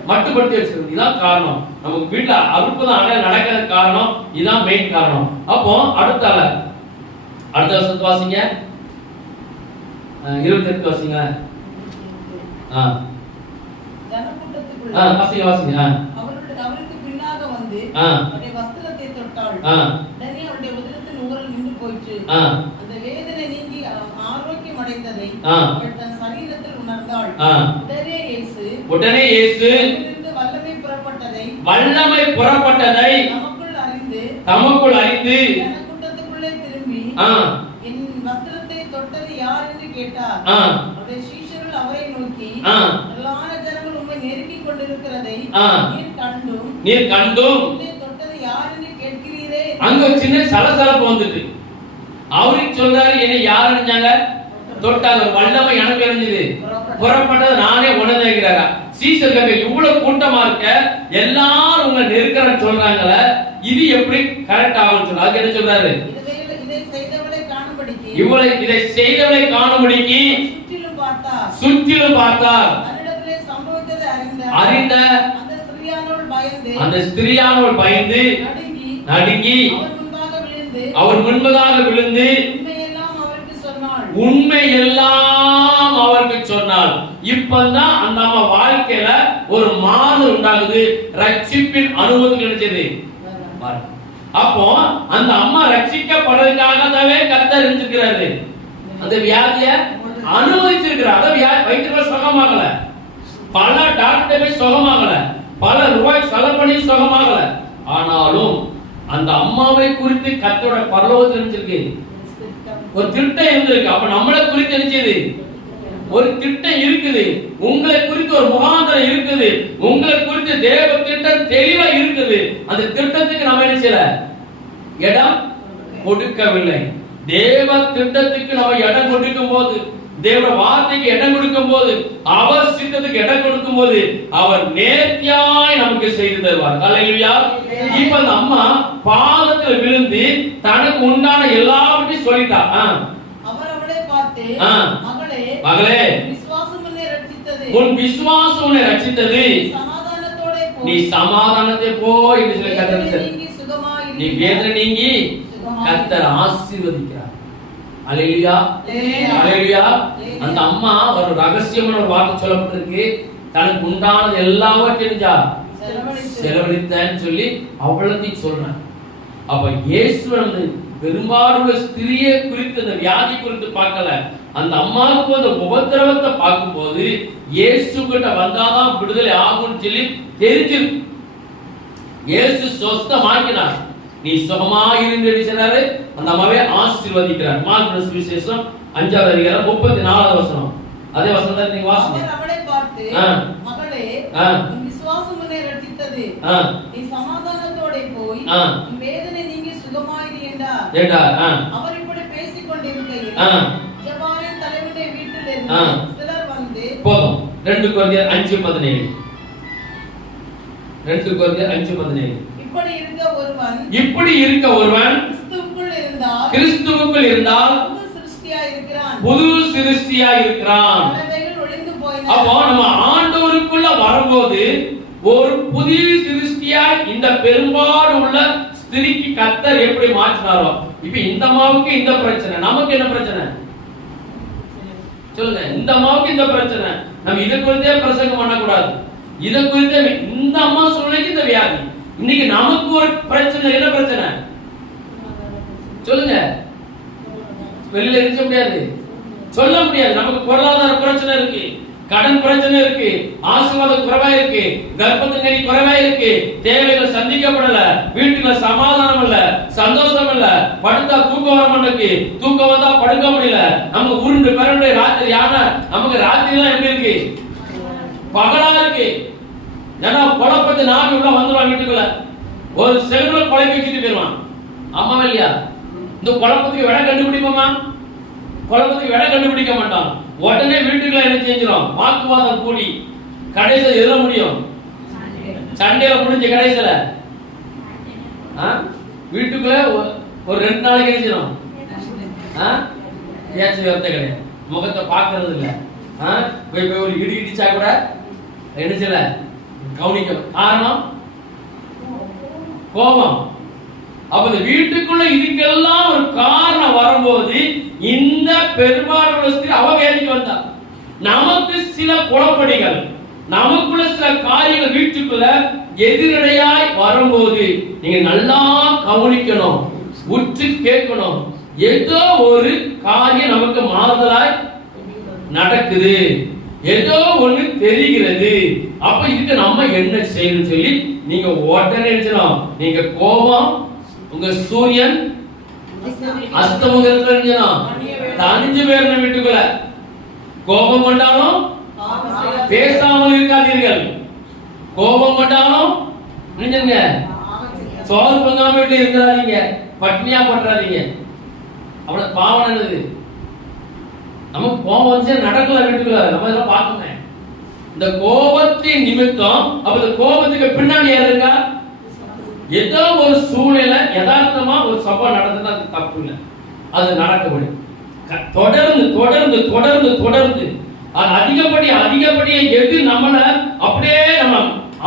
மட்டுப்படுத்தி வச்சிருக்கோம். இதான் காரணம். நமக்கு வீட்டுல அற்புதம் அடையாளம் நடக்கிறது காரணம் இதான் மெயின் காரணம். அப்போ அடுத்த வருஷத்து வாசிங்க 28 வாசிங்க. வாசிங்க. அவருக்கு பின்னாக வந்து அவருடைய வஸ்திரத்தை தொட்டாள். உடனே அவருடைய உதிரத்தின் ஊறல் நின்று போயிற்று. அந்த வேதனை நீங்கி ஆரோக்கியம் அடைந்ததை அவள் தன் சரீரத்தில் உடனே இயேசு வல்லமை புறப்பட்டதை தமக்குள் அறிந்து கூட்டத்துக்குள்ளே திரும்பி என் வஸ்திரத்தை தொட்டது யார் என்று கேட்டார். அவருடைய சீஷர்கள் அவரை நோக்கி, எல்லான ஜனங்கள் உம்மை நெருக்கிக் கொண்டிருக்கிறதை நீர் கண்டும் தொட்டது யார் என்று கேட்கிறீரே. அங்க ஒரு சின்ன சலசலப்பு வந்துட்டு அவருக்கு சொல்றாரு, என்னை யார் அணிஞ்சாங்க, தொட்டாங்க, வல்லமை எனக்கு அணிஞ்சது, புறப்பட்டது நானே உணர்ந்துகிறாரா. சீசர்கள் இவ்வளவு கூட்டமா இருக்க எல்லாரும் உங்க நெருக்கிறன்னு சொல்றாங்களே, இது எப்படி கரெக்ட் ஆகும் சொல்றாரு. அதுக்கு என்ன சொல்றாரு, இதை செய்தவளை காணும்படிக்கு சுற்றிலும் பார்த்தார். அறிந்த அந்த ஸ்திரியானவள் பயந்து நடுங்கி அவர் முன்பதாக விழுந்து உண்மை எல்லாம் அவருக்கு சொன்னாள். இப்பதான் அந்த அம்மா வாழ்க்கையில ஒரு மாறுதல் உண்டாகுது, ரட்சிப்பின் அனுபவம் கிடைச்சது. அப்போ அந்த அம்மா ரட்சிக்கப்படுறதுக்காகவே கர்த்தர் இருந்திருக்கிறாரு. அந்த வியாதிய அனுபவிச்சிருக்கிறார். வைத்தியர் சுகமாகல, பல டாக்டர் சுகமாகல, பல ரூபாய் செலவு பண்ணி சுகமாகல. ஆனாலும் அந்த அம்மாவை குறித்து கர்த்தரோட பரலோகத்தில் இருந்திருக்கு, ஒரு திட்டம் இருந்திருக்கு. அப்ப நம்மளை குறித்து நினைச்சது ஒரு திட்டம் இருக்குது, உங்களை குறித்து ஒரு முகாந்திரம் இருக்குது, உங்களை குறித்து தேவ திட்டம் தெளிவா இருக்குது. அந்த திட்டத்துக்கு நம்ம என்ன செய்யல, இடம் கொடுக்கவில்லை. தேவ திட்டத்துக்கு நம்ம இடம் கொடுக்கும் போது, தேவ வார்த்தைக்கு இடம் கொடுக்கும் போது, அவர் சித்தத்துக்கு இடம் கொடுக்கும் போது அவர் நேர்த்தியாய் நமக்கு செய்து தருவார். ஹல்லேலூயா. இப்ப அந்த அம்மா பாதத்தில் விழுந்து தனக்கு உண்டான எல்லாவற்றையும் சொல்லிட்டா. அவர் அவளை பார்த்து, மகளே, உன் விசுவாசம் உன்னை ரட்சித்தது, நீ சமாதானத்தை போய் என்று சொல்லி கர்த்தர் நீ வேதனை நீங்கி கர்த்தர் ஆசீர்வதிக்கிறார். ஹல்லேலூயா, ஹல்லேலூயா. அந்த அம்மா ஒரு ரகசியமான ஒரு வார்த்தை சொல்லப்பட்டிருக்கு, தனக்கு உண்டானது எல்லாவற்றையும் செலவழித்தேன்னு சொல்லி அவ்வளத்தையும் சொல்றேன். அப்ப இயேசு வந்து பெரும்பாலுள்ள ஸ்திரியை குறித்து, அந்த வியாதி குறித்து பார்க்கல, அந்த அம்மாவுக்கு அந்த உபத்திரவத்தை பார்க்கும்போது இயேசு கிட்ட வந்தாதான் விடுதலை ஆகும்னு சொல்லி தெரிஞ்சிருக்கு. இயேசு சொஸ்தமாக்கினார். நீ சுகமாயிருந்து சொன்னாரு, அந்த அம்மாவை ஆசீர்வதிக்கிறார். மார்க்கு சுவிசேஷம் 5வது அதிகாரம் 34வது வசனம். அதே வசனத்தை நீங்க வாசிங்க. அவளை பார்த்து, மகளே, உன் விசுவாசம் உன்னை ரட்சித்தது, நீ சமாதானத்தோட போய் உன் வேதனை நீங்கி சுகமாயிரு என்றார். அவர் இப்படி பேசிக் கொண்டிருக்கையில் ஜெபாலின் தலைவனுடைய வீட்டில் இருந்து சிலர் வந்து, போதும். 2 கொரிந்தியர் 5:17. 2 கொரிந்தியர் 5:17. இப்படி இருக்க ஒருவன் கிறிஸ்துவுக்குள் இருந்தால் புது சிருஷ்டியாய் இருக்கிறான். அப்போ நம்ம ஆண்டவருக்குள்ள வரும்போது ஒரு புதிய சிருஷ்டியாய் இந்த பெரும்பாடு உள்ள ஸ்திரிக்கு கர்த்தர் எப்படி மாற்றினாரோ, இப்ப இந்த அம்மாவுக்கு இந்த பிரச்சனை, நமக்கு என்ன பிரச்சனை சொல்லுங்க? இந்த அம்மாவுக்கு இந்த பிரச்சனை, நம்ம இதை குறித்தே பிரசங்கம் பண்ணக்கூடாது. இதை குறித்தே இந்த அம்மா சொல்லிக்கு இந்த வியாதி. இன்னைக்கு நமக்கு ஒரு பிரச்சனை, என்ன பிரச்சனை சொல்லுங்க? வெளியில இருக்க முடியாது, சொல்ல முடியாது. நமக்கு பொருளாதார பிரச்சனை இருக்கு, கடன் பிரச்சனை இருக்கு, ஆசீர்வாத குறைவா இருக்கு, கர்ப்பத்தின் நெறி குறைவா இருக்கு, தேவைகள் சந்திக்கப்படல, வீட்டுல சமாதானம் இல்ல, சந்தோஷம் இல்ல, படுத்தா தூக்கம் வர மாட்டேங்குது, தூக்கம் வந்தா படுக்க முடியல, நமக்கு உருண்டு பிறண்டு ராத்திரி ஆனா நமக்கு ராத்திரி எல்லாம் எப்படி இருக்கு, பகலா இருக்கு. ஏன்னா குழப்பத்தை நாட்டு உள்ள வந்துடுவான் வீட்டுக்குள்ள, ஒரு செல்வ குழப்பி வச்சுட்டு போயிருவான். ஆமா இல்லையா? இந்த குழப்பத்துக்கு விட கண்டுபிடிப்போமா? குழப்பத்துக்கு விட கண்டுபிடிக்க மாட்டான். உடனே வீட்டுக்குள்ள என்ன செஞ்சிடும், வாக்குவாதம் கூடி கடைசியில் எதிர முடியும், சண்டையில முடிஞ்ச கடைசியில வீட்டுக்குள்ள ஒரு 2 நாளைக்கு நினைச்சிடும். பேச்சு வார்த்தை கிடையாது, முகத்தை பார்க்கறது இல்ல, போய் ஒரு இடி இடிச்சா கூட என்ன செய்யல கவனிக்க. காரணம் கோபம். அப்ப இந்த வீட்டுக்குள்ள இதுக்கெல்லாம் ஒரு காரணம் வரும்போது இந்த பெரும்பாலான அவ வேலைக்கு வந்தா, நமக்கு சில குழப்படிகள், நமக்குள்ள சில காரியங்கள் வீட்டுக்குள்ள எதிரடையாய் வரும்போது நீங்க நல்லா கவனிக்கணும், உற்று கேட்கணும். ஏதோ ஒரு காரியம் நமக்கு மாறுதலாய் நடக்குது. ஏதோ ஒண்ணு தெரிகிறது. அப்ப இதுக்கு நம்ம என்ன செய்யணும் சொல்லி நீங்க உடனே நினைச்சணும். நீங்க கோபம் உங்க சூரியன் அஸ்தமங்கத்துல நினைச்சணும் தனிஞ்சு போயிடணும். வீட்டுக்குள்ள கோபம் கொண்டாலும் பேசாமல் இருக்காதீர்கள். கோபம் கொண்டாலும் நினைச்சுங்க சோறு பொங்காம வீட்டுல இருக்கிறாதீங்க, பட்னியா பண்றாதீங்க. அவ்வளவு பாவம் என்னது? நமக்கு கோபம் வந்து நடக்கல வீட்டுக்குள்ள, நம்ம இதெல்லாம் பார்க்கணும். இந்த கோபத்தின் நிமித்தம் அப்ப இந்த கோபத்துக்கு பின்னாடி யார் இருக்கா? ஏதோ ஒரு சூழ்நிலை யதார்த்தமா ஒரு சம்பவம் நடந்தது, அது தப்பு இல்லை, அது நடக்க முடியும். தொடர்ந்து தொடர்ந்து தொடர்ந்து தொடர்ந்து அது அதிகப்படியா எது நம்மள அப்படியே நம்ம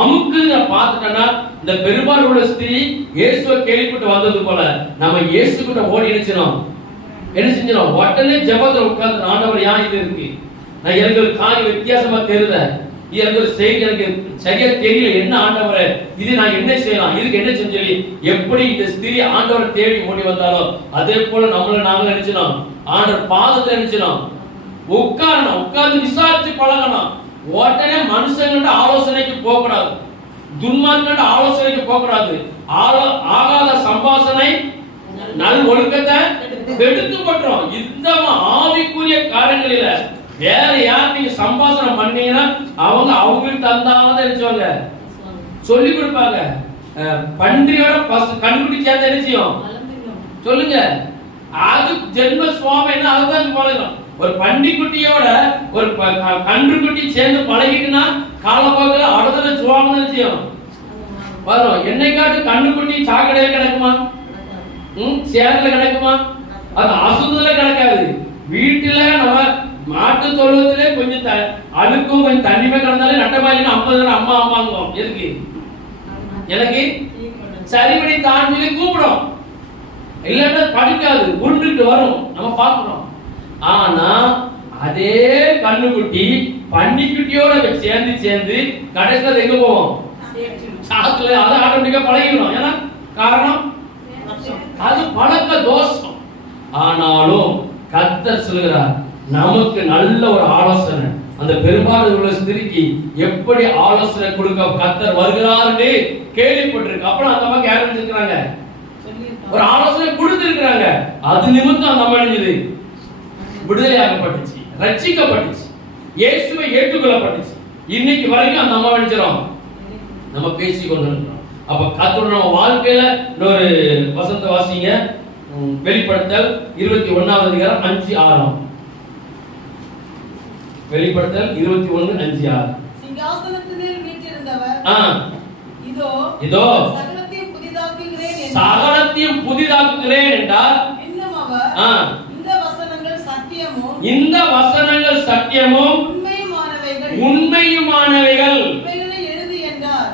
அமுக்குன்னு பார்த்துட்டோம்னா, இந்த பெரும்பால் உள்ள ஸ்திரீ இயேசுவை கேள்விப்பட்டு வந்தது போல நம்ம இயேசு கிட்ட ஓடி நினைச்சோம். என்ன செஞ்சோம்? உடனே ஜெபத்துல உட்கார்ந்து ஆண்டவர் ஏன் இது இருக்கு, நான் எனக்கு ஒரு காரியம் வித்தியாசமா தெரியல, எனக்கு ஒரு செய்தி எனக்கு சரியா தெரியல, என்ன ஆண்டவரே இது நான் என்ன செய்யலாம், இதுக்கு என்ன செஞ்சு எப்படி இந்த ஸ்திரீ ஆண்டவரை தேடி ஓடி வந்தாலோ அதே போல நம்மள நாம நினைச்சோம் ஆண்டவர் பாதத்துல நினைச்சோம் உட்காரணும், உட்கார்ந்து விசாரிச்சு பழகணும். உடனே மனுஷங்கிட்ட ஆலோசனைக்கு போக கூடாது, துன்மார்க்கிட்ட ஆலோசனைக்கு போக கூடாது. ஆகாத சம்பாஷணை நல் ஒழுக்கத்தை எடுத்து பண்றோம். இந்த ஆவிக்குரிய காரியங்களில வேற யார் நீங்க சம்பாஷணம் பண்ணீங்கன்னா அவங்களுக்கு தந்தாங்க நினைச்சுவாங்க, சொல்லி கொடுப்பாங்க. பன்றியோட கண்குட்டி சேர்ந்த நிச்சயம் சொல்லுங்க, அது ஜென்ம சுவாமி என்ன அதுதான் பழகணும். ஒரு பன்றிக்குட்டியோட ஒரு கன்றுக்குட்டி சேர்ந்து பழகிட்டுனா காலப்போக்கில் அடுத்த சுவாமி நிச்சயம் வரும். என்னைக்காட்டு கண்ணுக்குட்டி சாக்கடையில கிடக்குமா, சேர்ல கிடக்குமா? அது அசுத்தத்துல கிடக்காது. வீட்டுல நம்ம மாட்டு தொழுவத்திலே கொஞ்சம் அழுக்கும் கொஞ்சம் தண்ணிமே கிடந்தாலே நட்டமாயிலும் 50 அம்மா அம்மாங்கும். எதுக்கு? எனக்கு சரிபடி தான் சொல்லி கூப்பிடும், இல்லன்னா படிக்காது, உருண்டுட்டு வரும், நம்ம பார்க்கணும். ஆனா அதே கண்ணுக்குட்டி பன்னிக்குட்டியோட சேர்ந்து சேர்ந்து கடைசியில் எங்க போவோம்? சாத்துல. அதை ஆட்டோமேட்டிக்கா பழகிடும். ஏன்னா காரணம் அது பழக்க தோஷம். ஆனாலும் கர்த்தர் சொல்கிறார் நமக்கு நல்ல ஒரு ஆலோசனை. அந்த பெரும்பாலும் உள்ள ஸ்திரிக்கு எப்படி ஆலோசனை கொடுக்க கர்த்தர் வருகிறார்னு கேள்விப்பட்டிருக்கு. அப்புறம் அந்த அம்மா கேரண்ட் இருக்கிறாங்க, ஒரு ஆலோசனை கொடுத்திருக்கிறாங்க. அது நிமித்தம் அந்த அம்மா நினைச்சது விடுதலையாகப்பட்டுச்சு, ரட்சிக்கப்பட்டுச்சு, இயேசுவை ஏற்றுக்கொள்ளப்பட்டுச்சு. இன்னைக்கு வரைக்கும் அந்த அம்மா நினைச்சிரோம் நம்ம பேசி கொண்டிருக்கிறோம். அப்ப கர்த்தர் நம்ம வாழ்க்கையில இன்னொரு வசனத்தை வாசிங்க. வெளிப்படுத்தல் 21வது அதிகாரம் 5-6. வெளிப்படுத்தல் 21:5-6. சிங்காசனத்தின் மேல் வீற்றிருந்தவர் இதோ இதோ சகலத்தையும் புதிதாக்குகிறேன் என்றார். இன்னும் அவர் இந்த வசனங்கள் சத்தியமும் உண்மையுமானவைகள்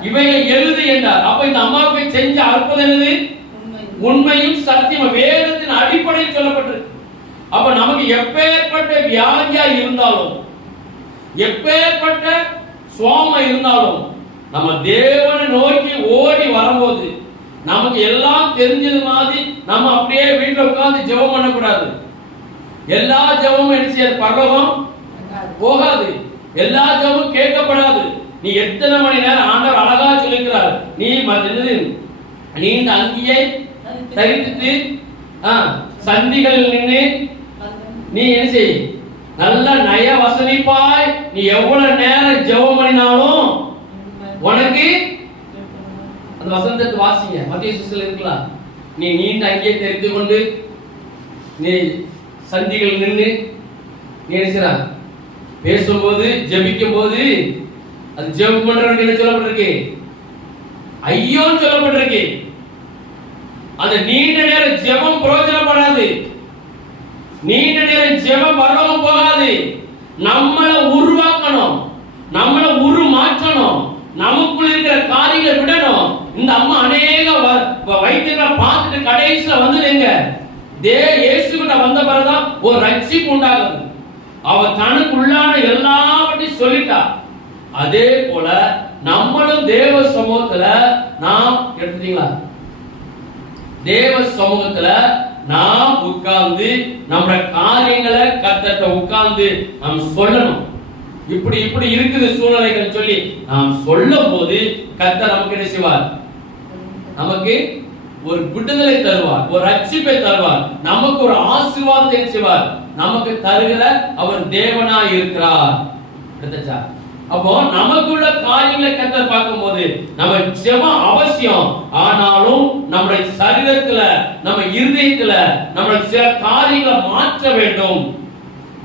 இவைகளை எழுது என்றார். அப்ப இந்த அம்மாவுக்கு செஞ்ச அற்புதம் என்னது? உண்மையும் சத்தியம். வேதத்தின் அடிப்படையில் சொல்லப்பட்டிருக்கு. அப்ப நமக்கு எப்பேற்பட்ட வியாதியா இருந்தாலும், எப்பேற்பட்ட சுவாம இருந்தாலும், நம்ம தேவனை நோக்கி ஓடி வரும்போது நமக்கு எல்லாம் தெரிஞ்சது மாதிரி நம்ம அப்படியே வீட்டுல உட்கார்ந்து ஜெபம் பண்ணக்கூடாது. எல்லா ஜெபமும் என்ன செய்ய பரலோகம் போகாது, எல்லா ஜெபமும் கேட்கப்படாது. நீ எத்தனை மணி நேரம் ஆண்டவர் அழகா சொல்லிக்கிறார், நீ நீண்ட அங்கியை தரித்து சந்திகள் நின்று நீ என்ன செய், நல்ல நய வசனிப்பாய். நீ எவ்வளவு நேரம் ஜெபம் பண்ணினாலும் உனக்கு அந்த வசனத்தை வாசிங்க, மத்திய சுசில இருக்கலாம். நீ நீண்ட அங்கியை தெரிந்து கொண்டு நீ சந்திகள் நின்று நீ என்ன பேசும்போது ஜெபிக்கும் போது அது ஜெபம் பண்றவனுக்கு என்ன சொல்லப்பட்டிருக்கு? ஐயோன்னு சொல்லப்பட்டிருக்கு. அந்த நீண்ட நேரம் ஜெபம் பிரயோஜனப்படாது, நீண்ட நேரம் ஜெபம் வரவும் போகாது. நம்மளை உருவாக்கணும், நம்மளை உருமாற்றணும், நமக்குள்ள இருக்கிற காரியங்களை விடணும். இந்த அம்மா அநேக வைத்தியங்களை பார்த்துட்டு கடைசியில வந்துடுங்க இயேசு கிட்ட வந்த பிறகுதான் ஒரு ரட்சிப்பு உண்டாகுது. அவ தனக்கு உள்ளான எல்லாவற்றையும் சொல்லிட்டா. அதே போல நம்மளும் தேவ சமூகத்துல நாம் எடுத்தீங்களா, தேவ சமூகத்துல நாம் உட்கார்ந்து நம்முடைய காரியங்களை கர்த்தர்ட்ட உட்கார்ந்து நாம் சொல்லணும். இப்படி இப்படி இருக்குது சூழ்நிலைகள் சொல்லி நாம் சொல்லும் போது கர்த்தர் நமக்கு என்ன செய்வார்? நமக்கு ஒரு விடுதலை தருவார், ஒரு ரட்சிப்பை தருவார், நமக்கு ஒரு ஆசீர்வாதத்தை செய்வார், நமக்கு தருகிற அவர் தேவனாய் இருக்கிறார். அப்போ நமக்குள்ள காரியங்களை கர்த்தர் பார்க்கும்போது நம்ம ஜெபம் அவசியம். ஆனாலும் நம்முடைய சரீரத்துல, நம்ம இருதயத்துல நம்ம சில காரியங்களை மாற்ற வேண்டும்.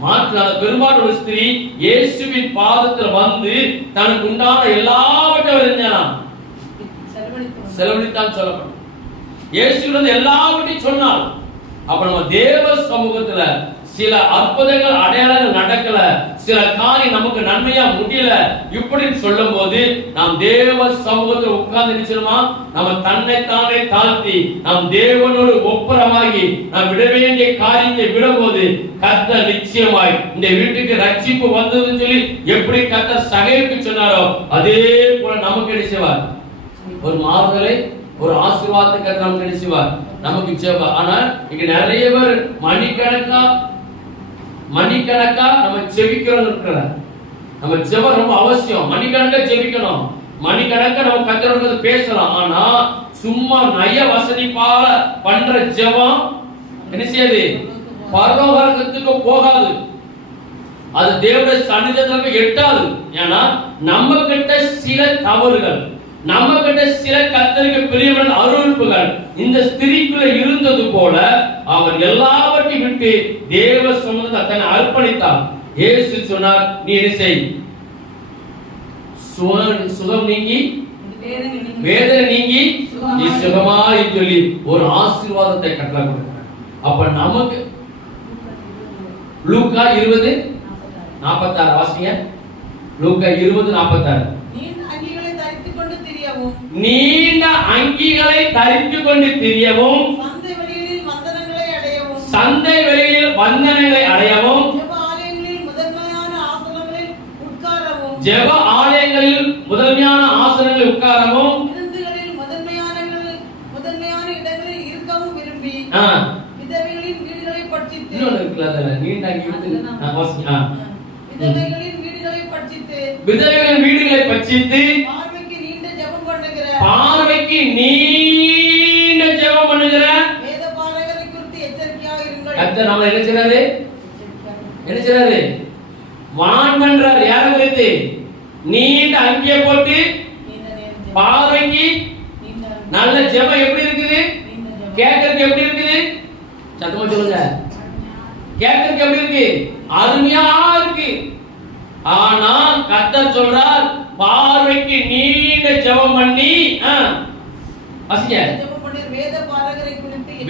மாற்றாத பெரும்பாலும் ஒரு ஸ்திரீ இயேசுவின் பாதத்துல வந்து தனக்கு உண்டான எல்லாவற்றையும் செலவழித்தான் சொல்லப்படும். இயேசுவின் எல்லாவற்றையும் சொன்னால் அப்ப நம்ம தேவ சமூகத்துல சில அற்புதங்கள் அடையாளங்கள் நடக்கல, சில காரியம் நமக்கு நன்மையா முடியல இப்படி சொல்லும் போது நாம் தேவ சமூகத்தில் உட்கார்ந்து நிச்சயமா நம்ம தன்னை தானே தாழ்த்தி நாம் தேவனோடு ஒப்புரமாகி நாம் விட வேண்டிய காரியத்தை விடும்போது கர்த்தர் நிச்சயமாய் இந்த வீட்டுக்கு ரட்சிப்பு வந்ததுன்னு சொல்லி எப்படி கர்த்தர் சகைக்கு சொன்னாரோ அதே போல நமக்கு என்ன செய்வார்? ஒரு மாறுதலை, ஒரு ஆசீர்வாதத்தை கர்த்தர் நமக்கு என்ன செய்வார்? நமக்கு ஜெபம். ஆனா இங்க நிறைய பேர் மணிக்கணக்கா நம்ம ஜெபிக்கிறோம் இருக்கிற. நம்ம ஜெபம் ரொம்ப அவசியம். மணிக்கணக்கா ஜெபிக்கணும், மணிக்கணக்கா நம்ம கர்த்தரோட பேசலாம். ஆனா சும்மா நய வசதிப்பால பண்ற ஜெபம் என்ன செய்யாது? பரலோகத்துக்கு போகாது, அது தேவனுடைய சன்னிதானத்துக்கு எட்டாது. ஏன்னா நம்ம கிட்ட சில தவறுகள், நம்ம கிட்ட சில கர்த்தருக்கு பிரியமான அருள்ப்புகள் இந்த ஸ்திரீக்குள்ள இருந்தது போல அவர் எல்லாவற்றையும் விட்டு தேவ சமூகத்தை தன்னை அர்ப்பணித்தார். இயேசு சொன்னார், நீ என்ன செய்? சுகம் நீங்கி வேதனை நீங்கி நீ சுகமாய் சொல்லி ஒரு ஆசீர்வாதத்தை கட்டளை கொடுக்கிறார். அப்ப நமக்கு லூக்கா 20:46 வாசிங்க. லூக்கா 20:46. நீண்ட அங்கிகளை தரித்துக் கொண்டு திரியவும், சந்தை வெளியில் வந்தனங்களை அடையவும், ஜெப ஆலயங்களில் முதன்மையான ஆசனங்களில் உட்காரவும், முதன்மையான இடங்களில் இருக்கவும் விரும்பி விதவைகளின் வீடுகளை பட்சித்து, நீண்ட விதவைகளின் வீடுகளை பட்சித்து பார்வைக்கு நீண்ட ஜெபம் பண்ணுகிற வேதபாரகரை குறித்து எச்சரிக்கையாக இருங்கள். கர்த்தர் நம்மை என்ன செய்றாரு? வான் பண்றார். யார குறித்து? நீண்ட அங்கியை போட்டு பார்வைக்கு நல்ல ஜெபம் எப்படி இருக்குது? கேட்கறதுக்கு எப்படி இருக்குது? சத்தமா சொல்லுங்க. கேட்கறதுக்கு எப்படி இருக்கு? அருமையா இருக்கு. ஆனா கர்த்தர் சொல்றார், பார்வைக்கு நீண்ட ஜெபம் பண்ணி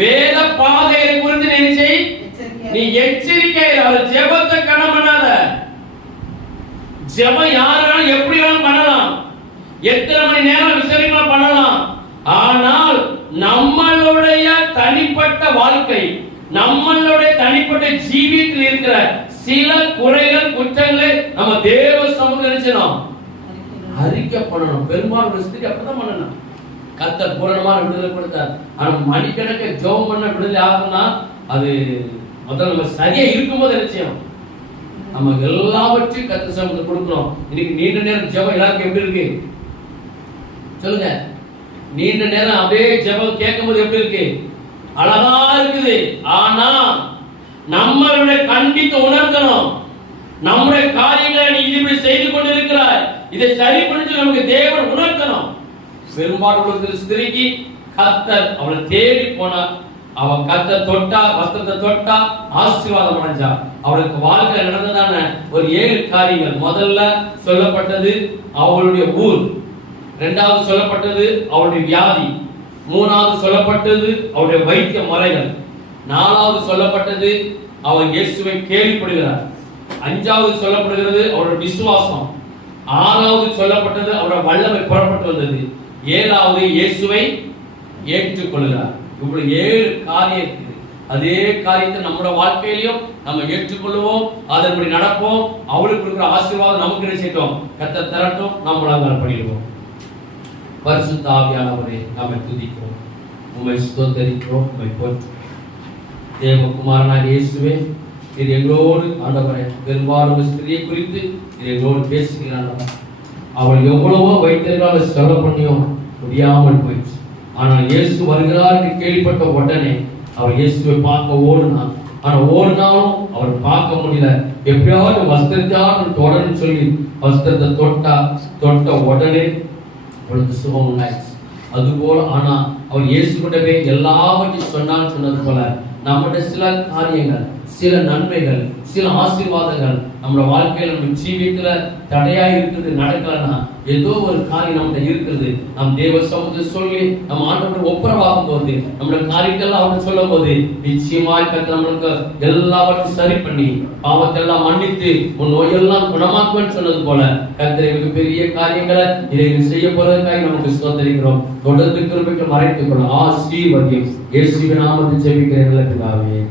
வேத பாரகரை குறித்து நீ எச்சரிக்கை. அவர் ஜெபத்தை கணம் பண்ணாத. ஜெபம் யாராலும் எப்படி வேணாலும் பண்ணலாம், எத்தனை மணி நேரம் விசாரிமா பண்ணலாம். ஆனால் நம்மளுடைய தனிப்பட்ட வாழ்க்கை, நம்மளுடைய தனிப்பட்ட ஜீவியத்தில் இருக்கிற சில குறைகள், குற்றங்களை நம்ம தேவ சமூகத்தில் நினைச்சோம் அறிக்கப்படணும். பெரும்பாலும் ஸ்திரீ அப்பதான் பண்ணணும். கர்த்தர் பூரணமான விடுதலை கொடுத்தார். ஆனா மணிக்கணக்க ஜெபம் பண்ண விடுதலை ஆகும்னா அது முதல்ல நம்ம சரியா இருக்கும்போது நிச்சயம் நம்ம எல்லாவற்றையும் கர்த்தர் சமூகத்தில் கொடுக்கணும். இன்னைக்கு நீண்ட நேரம் ஜெபம் எல்லாருக்கும் எப்படி இருக்கு சொல்லுங்க? நீண்ட நேரம் அப்படியே ஜெபம் கேட்கும்போது எப்படி இருக்கு? அழகா இருக்குது. ஆனா நம்மளுடைய கண்டித்து உணர்த்தணும். நம்முடைய காரியங்களை நீ இப்படி செய்து கொண்டிருக்கிறாய், இதை சரி பண்ணி நமக்கு தேவன் உணர்த்தணும். பெரும்பாலும் ஸ்திரீக்கு கர்த்தர் அவளை தேடி போனார். அவன் கர்த்தர் தொட்டா, வஸ்திரத்தை தொட்டா, ஆசீர்வாதம் அடைஞ்சா. அவளுக்கு வாழ்க்கை நடந்ததான ஒரு 7 காரியங்கள். முதல்ல சொல்லப்பட்டது அவளுடைய ஊர், இரண்டாவது சொல்லப்பட்டது அவளுடைய வியாதி, மூணாவது சொல்லப்பட்டது அவளுடைய வைத்திய முறைகள், நாலாவது சொல்லப்பட்டது அவன் இயேசுவை கேள்விப்படுகிறார், அஞ்சாவது சொல்லப்படுகிறது அவருடைய விசுவாசம், ஆறாவது சொல்லப்பட்டது அவருடைய வல்லமை புறப்பட்டு வந்தது, ஏழாவது இயேசுவை ஏற்றுக்கொள்கிறார். இப்படி 7 காரியம் இருக்குது. அதே காரியத்தை நம்முடைய வாழ்க்கையிலும் நம்ம ஏற்றுக்கொள்வோம், அதன்படி நடப்போம். அவளுக்கு இருக்கிற ஆசீர்வாதம் நமக்கு நினைச்சிட்டோம். கர்த்தர் தரட்டும், நம்மளால் பண்ணிடுவோம். பரிசுத்த ஆவியானவரே, நாம துதிக்கிறோம், உம்மை ஸ்தோத்தரிக்கிறோம், உம்மை போற்றுகிறோம். தேவகுமாரனாகிய இயேசுவே, இது எங்களோடு ஆண்டவரே பெரும்பாலும் ஸ்திரியை குறித்து இதை எங்களோடு பேசுகிறான். அவள் எவ்வளவோ வைத்தியர்களாக சொல்ல பண்ணியும் முடியாமல் போயிடுச்சு. ஆனால் இயேசு வருகிறார் என்று கேள்விப்பட்ட உடனே அவர் இயேசுவை பார்க்க ஓடினார். ஆனா ஓடினாலும் அவர் பார்க்க முடியல. எப்படியாவது வஸ்திரத்தால் தொடர்ந்து சொல்லி வஸ்திரத்தை தொட்ட உடனே அவளுக்கு சுகம் உண்டாயிடுச்சு. அதுபோல ஆனா அவர் இயேசு கூடவே எல்லாவற்றையும் சொன்னது போல நம்முடைய சில காரியங்கள், சில நன்மைகள், சில ஆசீர்வாதங்கள் நம்ம வாழ்க்கையில நம்ம ஜீவியத்துல தடையா இருக்குது, நடக்கலன்னா ஏதோ ஒரு காரியம் நம்ம இருக்கிறது. நம் தேவ சமூகத்தை சொல்லி நம்ம ஆண்டவரை ஒப்புரவாகும் போது நம்முடைய காரியத்தெல்லாம் அவருக்கு சொல்லும் போது நிச்சயமாய் கர்த்தர் நம்மளுக்கு எல்லாவற்றையும் சரி பண்ணி பாவத்தை எல்லாம் மன்னித்து உன் நோயெல்லாம் குணமாக்குவேன்னு சொன்னது போல கர்த்தர் எங்களுக்கு பெரிய காரியங்களை இதை செய்ய போறதுக்காக நமக்கு சோதரிக்கிறோம். தொடர்ந்து கிருபைக்கு மறைத்துக் கொள்ள ஆசீர்வதியும். இயேசுவின் நாமத்தில் ஜெபிக்கிறேன்.